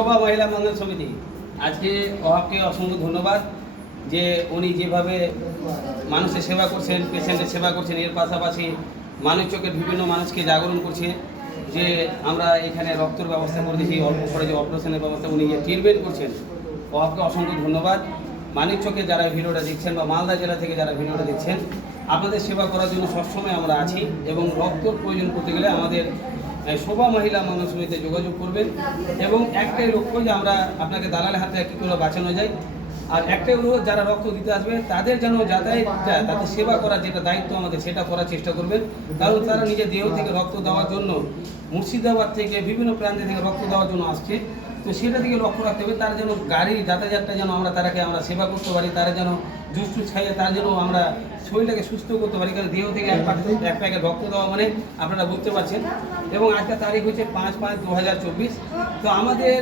শোভা মহিলা মঙ্গল সমিতি আজকে ওহাবকে অসংখ্য ধন্যবাদ যে উনি যেভাবে মানুষের সেবা করছেন, পেশেন্টের সেবা করছেন, এর পাশাপাশি মানুষ চোখের বিভিন্ন মানুষকে জাগরণ করছে যে আমরা এখানে রক্তের ব্যবস্থা করে দিয়েছি, অল্প খরচে অপারেশনের ব্যবস্থা উনি যে ট্রিটমেন্ট করছেন। ওহাবকে অসংখ্য ধন্যবাদ। মানিক চোখে যারা ভিডিওটা দেখছেন বা মালদা জেলা থেকে যারা ভিডিওটা দেখছেন, আপনাদের সেবা করার জন্য সবসময় আমরা আছি এবং রক্তর প্রয়োজন করতে গেলে আমাদের শোভা মহিলা মঙ্গল সমিতিতে যোগাযোগ করবেন এবং একটাই লক্ষ্য যে আমরা আপনাকে দালালের হাতে কী করে বাঁচানো যায়। আর একটাই অনুরোধ, যারা রক্ত দিতে আসবে তাদের যেন যাতায়াতটা তাদের সেবা করার যেটা দায়িত্ব আমাদের সেটা করার চেষ্টা করবেন, কারণ তারা নিজের দেহ থেকে রক্ত দেওয়ার জন্য মুর্শিদাবাদ থেকে বিভিন্ন প্রান্তে থেকে রক্ত দেওয়ার জন্য আসছে। তো সেটা দিকে লক্ষ্য রাখতে হবে, তার যেন গাড়ির যাতায়াতটা যেন আমরা তারাকে আমরা সেবা করতে পারি, তারা যেন জুস টুস খাইয়ে তার জন্য আমরা শরীরটাকে সুস্থ করতে পারি, কারণ দেহ থেকে এক প্যাকেট রক্ত দেওয়া মানে আপনারা বুঝতে পারছেন। এবং আজকের তারিখ হচ্ছে 5/5/2024। তো আমাদের